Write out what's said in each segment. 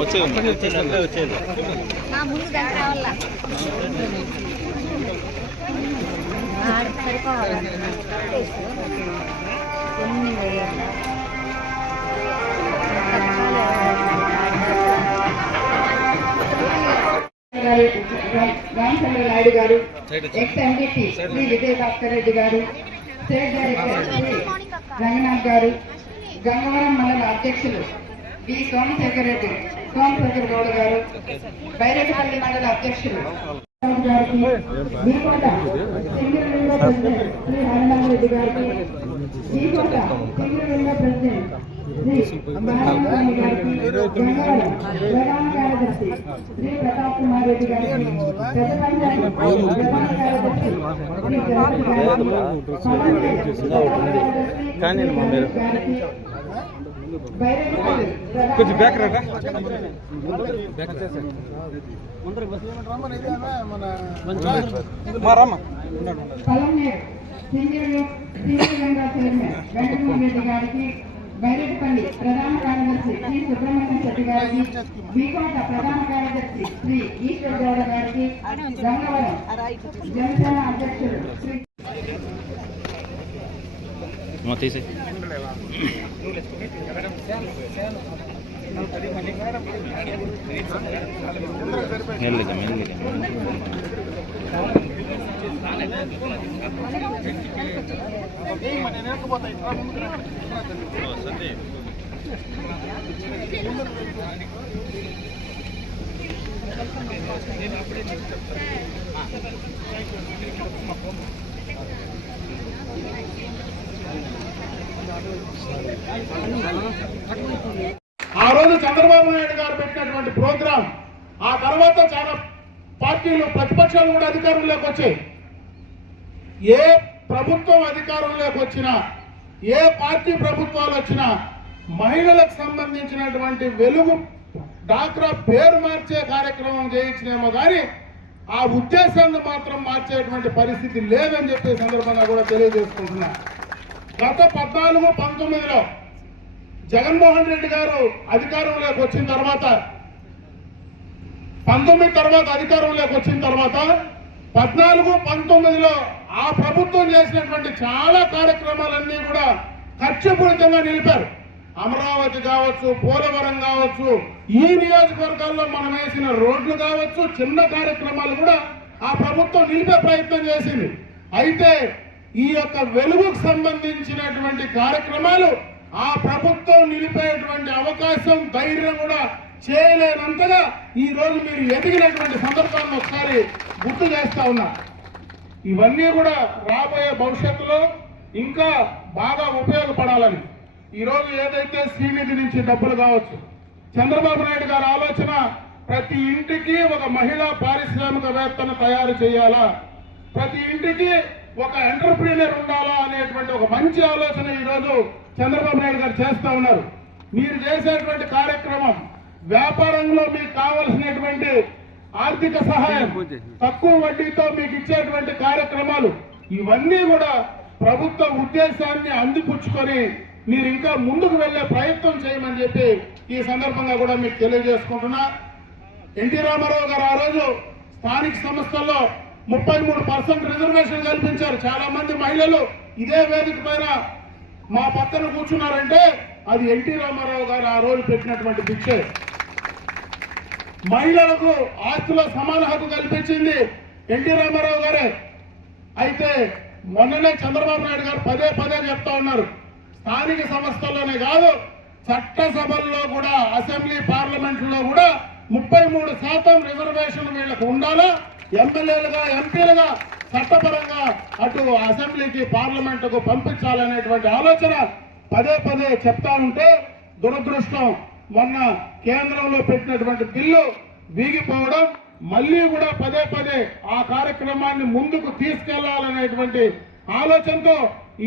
వచ్చేది నాయుడు గారు, X MDP Shri Vijayabhaskar Reddy గారు, స్టేట్ డైరెక్టర్ శ్రీ రంగనాథ్ గారు, గంగవరం మండల అధ్యక్షులు వి సోమశేఖర్ రెడ్డి సోమశేఖర్ గౌడ్ గారు, బైరెడ్డిపల్లి మండల అధ్యక్షులు గారికి, B Kota single window president Shri Harinath Reddy గారికి, B Kota single window president Shri Balaramaswamy గారికి, గంగవరం ప్రధాన కార్యదర్శి శ్రీ ప్రతాప్ కుమార్ రెడ్డి గారికి, పెద్ద పంచాయతీ ప్రధాన కార్యదర్శి శ్రీ కొంచెం బ్యాక్ రాక బైరెడ్డిపల్లి ప్రధాన కార్యదర్శి శ్రీ సుబ్రహ్మణ్యం శెట్టి గారికి, బీకోట ప్రధాన కార్యదర్శి శ్రీ ఈశ్వర్ గౌడ గారికి, గంగవరం జనసేన అధ్యక్షుడు శ్రీ ఆ రోజు చంద్రబాబు నాయుడు గారు పెట్టినటువంటి ప్రోగ్రాం, ఆ తర్వాత చాలా పార్టీలు ప్రతిపక్షాలు కూడా అధికారంలోకి వచ్చాయి. ఏ ప్రభుత్వం అధికారంలోకి వచ్చినా, ఏ పార్టీ ప్రభుత్వాలు వచ్చినా మహిళలకు సంబంధించినటువంటి వెలుగు డాక్రా పేరు మార్చే కార్యక్రమం చేయించినేమో కానీ ఆ ఉద్దేశాన్ని మాత్రం మార్చేటువంటి పరిస్థితి లేదని చెప్పే సందర్భంగా కూడా తెలియజేసుకుంటున్నా. గత 14-19లో జగన్మోహన్ రెడ్డి గారు అధికారంలోకి వచ్చిన తర్వాత, 19 తర్వాత అధికారంలోకి వచ్చిన తర్వాత 14-19లో ఆ ప్రభుత్వం చేసినటువంటి చాలా కార్యక్రమాలన్నీ కూడా ఖర్చుపూరితంగా నిలిపారు. అమరావతి కావచ్చు, పోలవరం కావచ్చు, ఈ నియోజకవర్గాల్లో మనం వేసిన రోడ్లు కావచ్చు, చిన్న కార్యక్రమాలు కూడా ఆ ప్రభుత్వం నిలిపే ప్రయత్నం చేసింది. అయితే ఈ యొక్క వెలుగుకు సంబంధించినటువంటి కార్యక్రమాలు ఆ ప్రభుత్వం నిలిపేటువంటి అవకాశం, ధైర్యం కూడా చేయలేనంతగా ఈ రోజు మీరు ఎదిగినటువంటి సందర్భాన్ని ఒకసారి గుర్తు చేస్తా ఉన్నా. ఇవన్నీ కూడా రాబోయే భవిష్యత్తులో ఇంకా బాగా ఉపయోగపడాలని, ఈరోజు ఏదైతే శ్రీనిధి నుంచి డబ్బులు కావచ్చు, చంద్రబాబు నాయుడు గారి ఆలోచన ప్రతి ఇంటికి ఒక మహిళా పారిశ్రామికవేత్తను తయారు చేయాలా, ప్రతి ఇంటికి ఒక ఎంటర్ప్రీనర్ ఉండాలా అనేటువంటి ఒక మంచి ఆలోచన ఈరోజు చంద్రబాబు నాయుడు గారు చేస్తా ఉన్నారు. మీరు చేసేటువంటి కార్యక్రమం, వ్యాపారంలో మీకు కావలసినటువంటి ఆర్థిక సహాయం, తక్కువ వడ్డీతో మీకు ఇచ్చేటువంటి కార్యక్రమాలు, ఇవన్నీ కూడా ప్రభుత్వ ఉద్దేశాన్ని అందిపుచ్చుకొని మీరు ఇంకా ముందుకు వెళ్లే ప్రయత్నం చేయమని చెప్పి ఈ సందర్భంగా కూడా మీకు తెలియజేసుకుంటున్నా. ఎన్టీ రామారావు గారు ఆ రోజు స్థానిక సంస్థల్లో 33% రిజర్వేషన్ కల్పించారు. చాలా మంది మహిళలు ఇదే వేదిక పైన మా పక్కన కూర్చున్నారంటే అది ఎన్టీ రామారావు గారు ఆ రోజు పెట్టినటువంటి భిక్షే. మహిళలకు ఆస్తిలో సమాన హక్కు కల్పించింది ఎన్టీ రామారావు గారే. అయితే మొన్ననే చంద్రబాబు నాయుడు గారు పదే పదే చెప్తా ఉన్నారు, స్థానిక సంస్థల్లోనే కాదు చట్టసభల్లో కూడా, అసెంబ్లీ పార్లమెంట్లో కూడా 33% రిజర్వేషన్ వీళ్లకు ఉండాలా, ఎమ్మెల్యేలుగా ఎంపీలుగా చట్టపరంగా అటు అసెంబ్లీకి పార్లమెంటుకు పంపించాలనేటువంటి ఆలోచన పదే పదే చెప్తా ఉంటే దురదృష్టం మొన్న కేంద్రంలో పెట్టినటువంటి బిల్లు వీగిపోవడం, మళ్ళీ కూడా పదే పదే ఆ కార్యక్రమాన్ని ముందుకు తీసుకెళ్లాలనేటువంటి ఆలోచనతో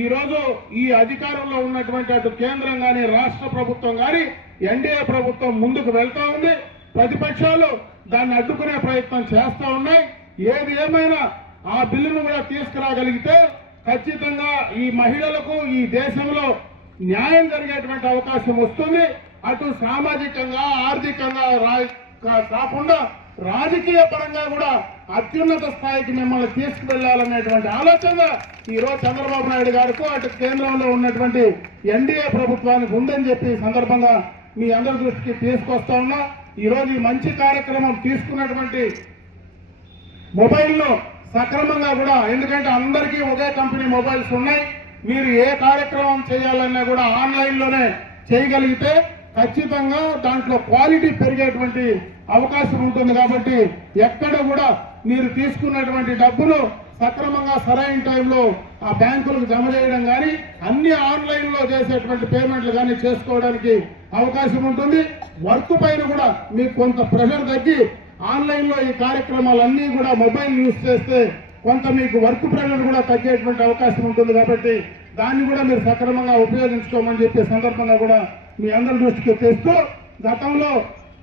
ఈ రోజు ఈ అధికారంలో ఉన్నటువంటి అటు కేంద్రం కానీ రాష్ట్ర ప్రభుత్వం కానీ ఎన్డీఏ ప్రభుత్వం ముందుకు వెళ్తా ఉంది. ప్రతిపక్షాలు దాన్ని అడ్డుకునే ప్రయత్నం చేస్తా ఉన్నాయి. ఏది ఏమైనా ఆ బిల్లును కూడా తీసుకురాగలిగితే ఖచ్చితంగా ఈ మహిళలకు ఈ దేశంలో న్యాయం జరిగేటువంటి అవకాశం వస్తుంది. అటు సామాజికంగా ఆర్థికంగా కాకుండా రాజకీయ పరంగా కూడా అత్యున్నత స్థాయికి మిమ్మల్ని తీసుకువెళ్లాలనేటువంటి ఆలోచన ఈ రోజు చంద్రబాబు నాయుడు గారికి అటు కేంద్రంలో ఉన్నటువంటి ఎన్డీఏ ప్రభుత్వానికి ఉందని చెప్పి సందర్భంగా మీ అందరి దృష్టికి తీసుకొస్తా ఉన్నా. ఈ రోజు ఈ మంచి కార్యక్రమం తీసుకున్నటువంటి మొబైల్ను సక్రమంగా కూడా, ఎందుకంటే అందరికీ ఒకే కంపెనీ మొబైల్స్ ఉన్నాయి, మీరు ఏ కార్యక్రమం చేయాలన్నా కూడా ఆన్లైన్లోనే చేయగలిగితే ఖచ్చితంగా దాంట్లో క్వాలిటీ పెరిగేటువంటి అవకాశం ఉంటుంది. కాబట్టి ఎక్కడ కూడా మీరు తీసుకున్నటువంటి డబ్బులు సక్రమంగా సరైన టైంలో ఆ బ్యాంకులకు జమ చేయడం కానీ అన్ని ఆన్లైన్లో చేసేటువంటి పేమెంట్లు కానీ చేసుకోవడానికి అవకాశం ఉంటుంది. వర్క్ పైన కూడా మీకు కొంత ప్రెషర్ తగ్గి ఆన్లైన్లో ఈ కార్యక్రమాలన్నీ కూడా మొబైల్ యూజ్ చేస్తే కొంత మీకు వర్క్ ప్రెషర్ కూడా తగ్గేటువంటి అవకాశం ఉంటుంది. కాబట్టి దాన్ని కూడా మీరు సక్రమంగా ఉపయోగించుకోమని చెప్పే సందర్భంగా కూడా మీ అందరి దృష్టికి తెస్తూ, గతంలో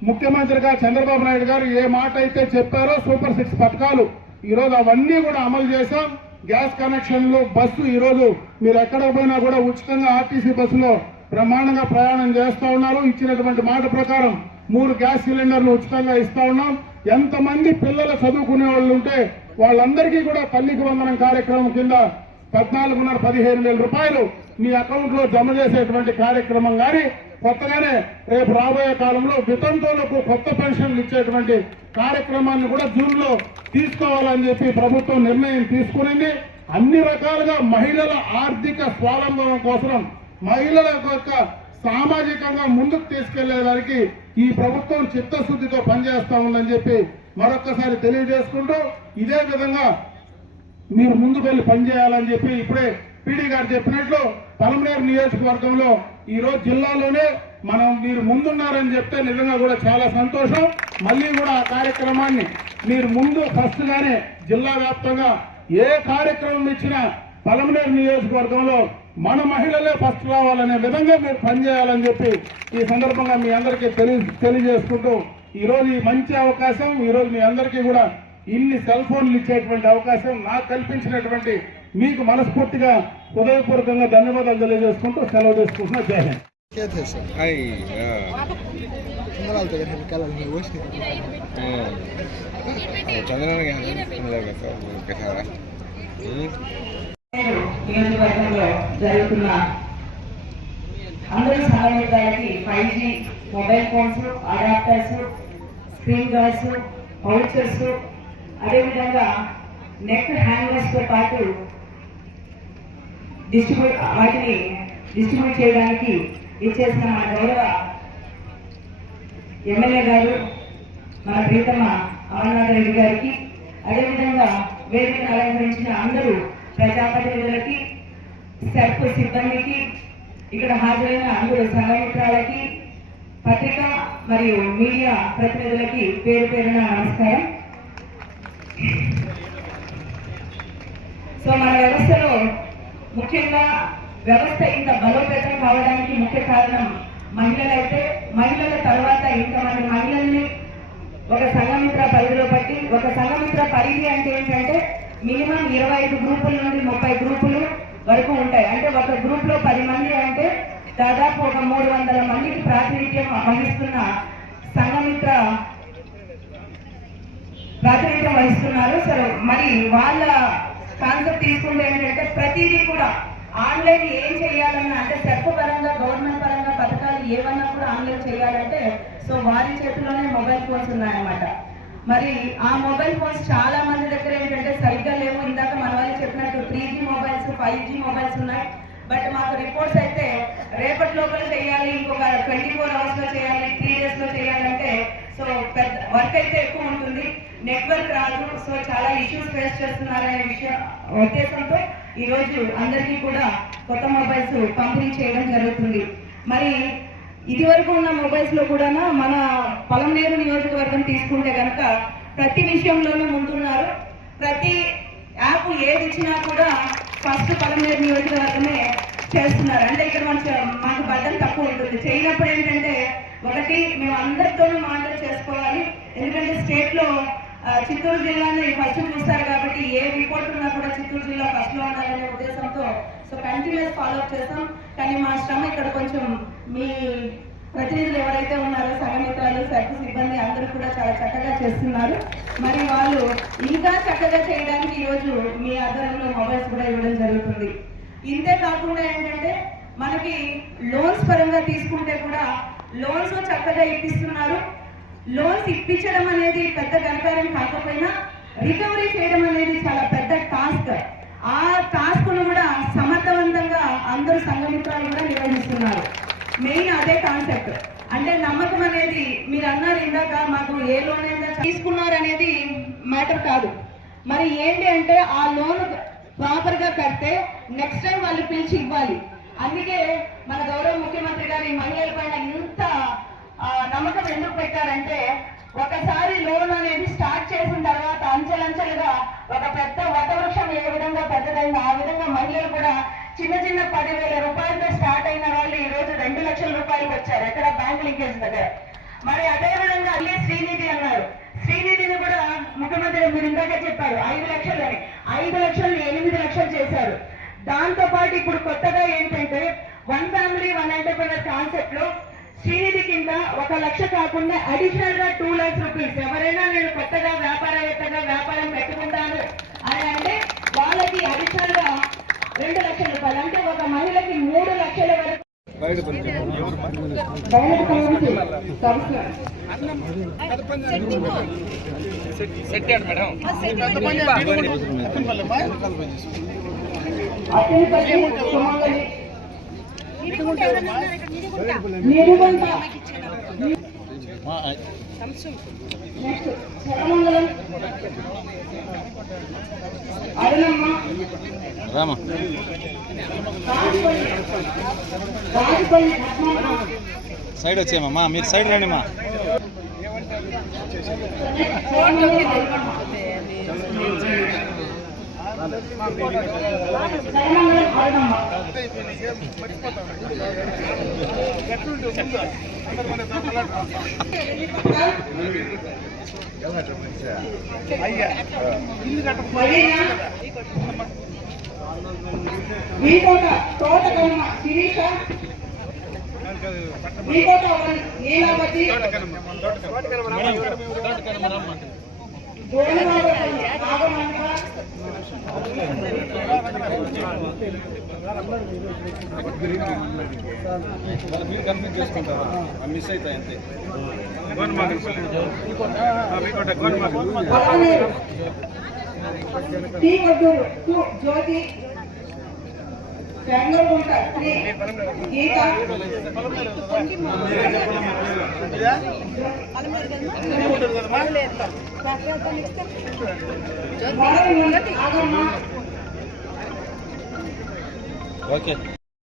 ముఖ్యమంత్రిగా చంద్రబాబు నాయుడు గారు ఏ మాట అయితే చెప్పారో సూపర్ 6 పథకాలు ఈరోజు అవన్నీ కూడా అమలు చేశాం. గ్యాస్ కనెక్షన్లు, బస్సు ఈరోజు మీరు ఎక్కడికి పోయినా కూడా ఉచితంగా ఆర్టీసీ బస్సులో బ్రహ్మాండంగా ప్రయాణం చేస్తా ఉన్నారు. ఇచ్చినటువంటి మాట ప్రకారం 3 గ్యాస్ సిలిండర్లు ఉచితంగా ఇస్తా ఉన్నాం. ఎంతమంది పిల్లలు చదువుకునే వాళ్ళు ఉంటే వాళ్ళందరికీ కూడా తల్లికి వందనం కార్యక్రమం కింద 14,15,000 రూపాయలు మీ అకౌంట్ లో జమ చేసేటువంటి కార్యక్రమం కానీ, కొత్తగానే రేపు రాబోయే కాలంలో వితంతువులకు కొత్త పెన్షన్లు ఇచ్చేటువంటి కార్యక్రమాన్ని కూడా జూన్ లో తీసుకోవాలని చెప్పి ప్రభుత్వం నిర్ణయం తీసుకునింది. అన్ని రకాలుగా మహిళల ఆర్థిక స్వావలంబనం కోసం, మహిళల యొక్క సామాజికంగా ముందుకు తీసుకెళ్లేదానికి ఈ ప్రభుత్వం చిత్తశుద్ధితో పనిచేస్తా ఉందని చెప్పి మరొక్కసారి తెలియజేసుకుంటూ, ఇదే విధంగా మీరు ముందుకు వెళ్లి పనిచేయాలని చెప్పి ఇప్పుడే పీడీ గారు చెప్పినట్లు పలమనేరు నియోజకవర్గంలో ఈ రోజు జిల్లాలోనే మీరు ముందున్నారని చెప్తే నిజంగా కూడా చాలా సంతోషం. మళ్ళీ కూడా ఆ కార్యక్రమాన్ని మీరు ముందు ఫస్ట్ గానే జిల్లా వ్యాప్తంగా ఏ కార్యక్రమం ఇచ్చినా పలమనేరు నియోజకవర్గంలో మన మహిళలే ఫస్ట్ రావాలనే విధంగా మీరు పనిచేయాలని చెప్పి ఈ సందర్భంగా మీ అందరికీ తెలియజేసుకుంటూ, ఈ రోజు ఈ మంచి అవకాశం, ఈ రోజు మీ అందరికీ కూడా ఇన్ని సెల్ ఫోన్లు ఇచ్చేటువంటి అవకాశం నాకు కల్పించినటువంటి మీకు మనస్ఫూర్తిగా హృదయపూర్వకంగా ధన్యవాదాలు తెలియజేసుకుంటూ సెలవు తీసుకుంటున్నా. జై హింద్. నియోజకవర్గంలో జరుగుతున్న అందరి సహాయకులకి 5G mobile phones, adapters, screen guards, pouchers, అదేవిధంగా నెక్ హ్యాంగర్స్ తో పాటు వాటిని డిస్ట్రిబ్యూట్ చేయడానికి ఇచ్చేసిన మన గౌరవ ఎమ్మెల్యే గారు, మన ప్రీతమ అమర్నాథ్ రెడ్డి గారికి, అదేవిధంగా వేదికను అలంకరించిన అందరూ ప్రజాప్రతినిధులకి, సెర్ప్ సిబ్బందికి, ఇక్కడ హాజరైన అందరూ సంఘమిత్రాలకి, పత్రిక మరియు మీడియా ప్రతినిధులకి పేరు పేరున నమస్కారం. సో మన వ్యవస్థలో ముఖ్యంగా వ్యవస్థ ఇంత బలోపేతం కావడానికి ముఖ్య కారణం మహిళలైతే, మహిళల తర్వాత ఇంతమంది మహిళల్ని ఒక సంఘమిత్ర పరిధిలో పట్టి, ఒక సంఘమిత్ర పరిధి అంటే ఏంటంటే మినిమం 25 గ్రూపుల నుండి 30 గ్రూపులు వరకు ఉంటాయి. అంటే ఒక గ్రూప్ లో 10 మంది అంటే దాదాపు ఒక 300 మందికి ప్రాతినిధ్యం వహిస్తున్న సంఘమిత్ర ప్రాతినిధ్యం వహిస్తున్నారు. సరే, మరి వాళ్ళ కాన్సెప్ట్ తీసుకుంటే ఏంటంటే ప్రతిదీ కూడా ఆన్లైన్ ఏం చేయాలన్నా, అంటే సెర్ప్ పరంగా గవర్నమెంట్ పరంగా పథకాలు ఏమన్నా కూడా ఆన్లైన్ చేయాలంటే సో వారి చేతిలోనే మొబైల్ ఫోన్స్ ఉన్నాయన్నమాట. మరి ఆ మొబైల్ ఫోన్స్ చాలా మంది దగ్గర ఏంటంటే సరిగ్గా లేవు. ఇందాక మన వాళ్ళు చెప్పినట్టు 3G మొబైల్స్, 5G మొబైల్స్ ఉన్నాయి. బట్ మాకు రిపోర్ట్స్ అయితే రేపటి లోపల చేయాలి, ఇంకొక 24 అవర్స్ లో చేయాలి, 3 డేస్ లో చేయాలంటే సో పెద్ద వర్క్ అయితే ఎక్కువ ఉంటుంది, నెట్వర్క్ రాదు. సో చాలా ఇష్యూస్ ఫేస్ చేస్తున్నారనే ఉద్దేశంతో ఈ రోజు అందరికీ కూడా కొత్త మొబైల్స్ పంపిణీ చేయడం జరుగుతుంది. మరి ఇది వరకు ఉన్న మొబైల్స్ లో కూడా మన పలమనేరు నియోజకవర్గం తీసుకుంటే కనుక ప్రతి విషయంలోనూ ముందున్నారు. ప్రతి యాప్ ఏది ఇచ్చినా కూడా ఫస్ట్ పలమనేరు నియోజకవర్గమే చేస్తున్నారు. అంటే ఇక్కడ మాకు బటన్ తక్కువ ఉంటుంది. చేయనప్పుడు ఏంటంటే ఒకటి మేము అందరితోనూ మానిటర్ చేసుకోవాలి. ఎందుకంటే స్టేట్ లో చిత్తూరు జిల్లాని ఫస్ట్ చూస్తారు కాబట్టి ఏ రిపోర్ట్ ఉన్నా కూడా చిత్తూరు జిల్లా ఫస్ట్ లో ఉండాలనే ఉద్దేశంతో కంటిన్యూస్ ఫాలోఅప్ చేస్తాం. కానీ మా శ్రమ ఇక్కడ కొంచెం మీ ప్రతినిధులు ఎవరైతే ఉన్నారో సంఘమిత్రాలు సర్వీస్ సిబ్బంది అందరూ కూడా చాలా చక్కగా చేస్తున్నారు. మరి వాళ్ళు ఇంకా చక్కగా చేయడానికి ఈరోజు మీ ఆధ్వర్యంలో మొబైల్స్ కూడా ఇవ్వడం జరుగుతుంది. ఇంతే కాకుండా ఏంటంటే మనకి లోన్స్ పరంగా తీసుకుంటే కూడా లోన్స్ చక్కగా ఇప్పిస్తున్నారు. లోన్స్ ఇప్పించడం అనేది పెద్ద గణకారం కాకపోయినా రికవరీ చేయడం అనేది చాలా పెద్ద టాస్క్. ఆ టాస్క్ ను కూడా సమర్థవంతంగా అందరూ సంఘమిత్రాలు కూడా నిర్వహిస్తున్నారు. మెయిన్ అదే కాన్సెప్ట్. అంటే నమ్మకం అనేది మీరు అన్నారు ఇందాక, మాకు ఏ లోన్ అయినా తీసుకున్నారు అనేది మ్యాటర్ కాదు. మరి ఏంటి అంటే ఆ లోన్ ప్రాపర్ గా కడితే నెక్స్ట్ టైం వాళ్ళు పిలిచి ఇవ్వాలి. అందుకే మన గౌరవ ముఖ్యమంత్రి గారు ఈ మహిళల పైన ఇంత నమ్మకం ఎందుకు పెట్టారంటే, ఒకసారి లోన్ అనేది స్టార్ట్ చేసిన తర్వాత అంచెలంచెలుగా ఒక పెద్ద వటవృక్షం ఏ విధంగా పెద్దదైందో ఆ విధంగా మహిళలు కూడా చిన్న చిన్న 10,000 రూపాయలతో స్టార్ట్ అయిన వాళ్ళు ఈ రోజు 2 లక్షల రూపాయలకు వచ్చారు ఎక్కడ బ్యాంక్ లింకేజ్ దగ్గర. మరి అదే విధంగా అల్లే శ్రీనిధి అన్నారు. శ్రీనిధిని కూడా ముఖ్యమంత్రి మీరు ఇందాక చెప్పారు 5 లక్షలు అని. 5 లక్షలు 8 లక్షలు చేశారు. దాంతో పాటు ఇప్పుడు కొత్తగా ఏంటంటే 1 ఫ్యామిలీ 1 ఎంటర్ప్రెనర్ కాన్సెప్ట్ లో శ్రీనిధి కింద 1 లక్ష కాకుండా అడిషనల్ గా 2 లక్షల రూపీస్ ఎవరైనా నేను కొత్తగా వ్యాపారం పెట్టుకుంటాను అని అంటే వాళ్ళకి అడిషనల్ గా 2 లక్షల రూపాయలు. అంటే ఒక మహిళకి 3 లక్షల వరకు రామా సైడ్ వచ్చేయమ్మా, మీరు సైడ్ రండిమ్మా. వీకోట తోటకమ్మ శిరీష, వీకోట నీలావతి, మీరు కన్ఫ్యూజ్ చేసుకుంటారా, మిస్ అవుతాయి అంతే. జ్యోతి, బెంగళూరుగుంట శ్రీ గీత, ఓకే.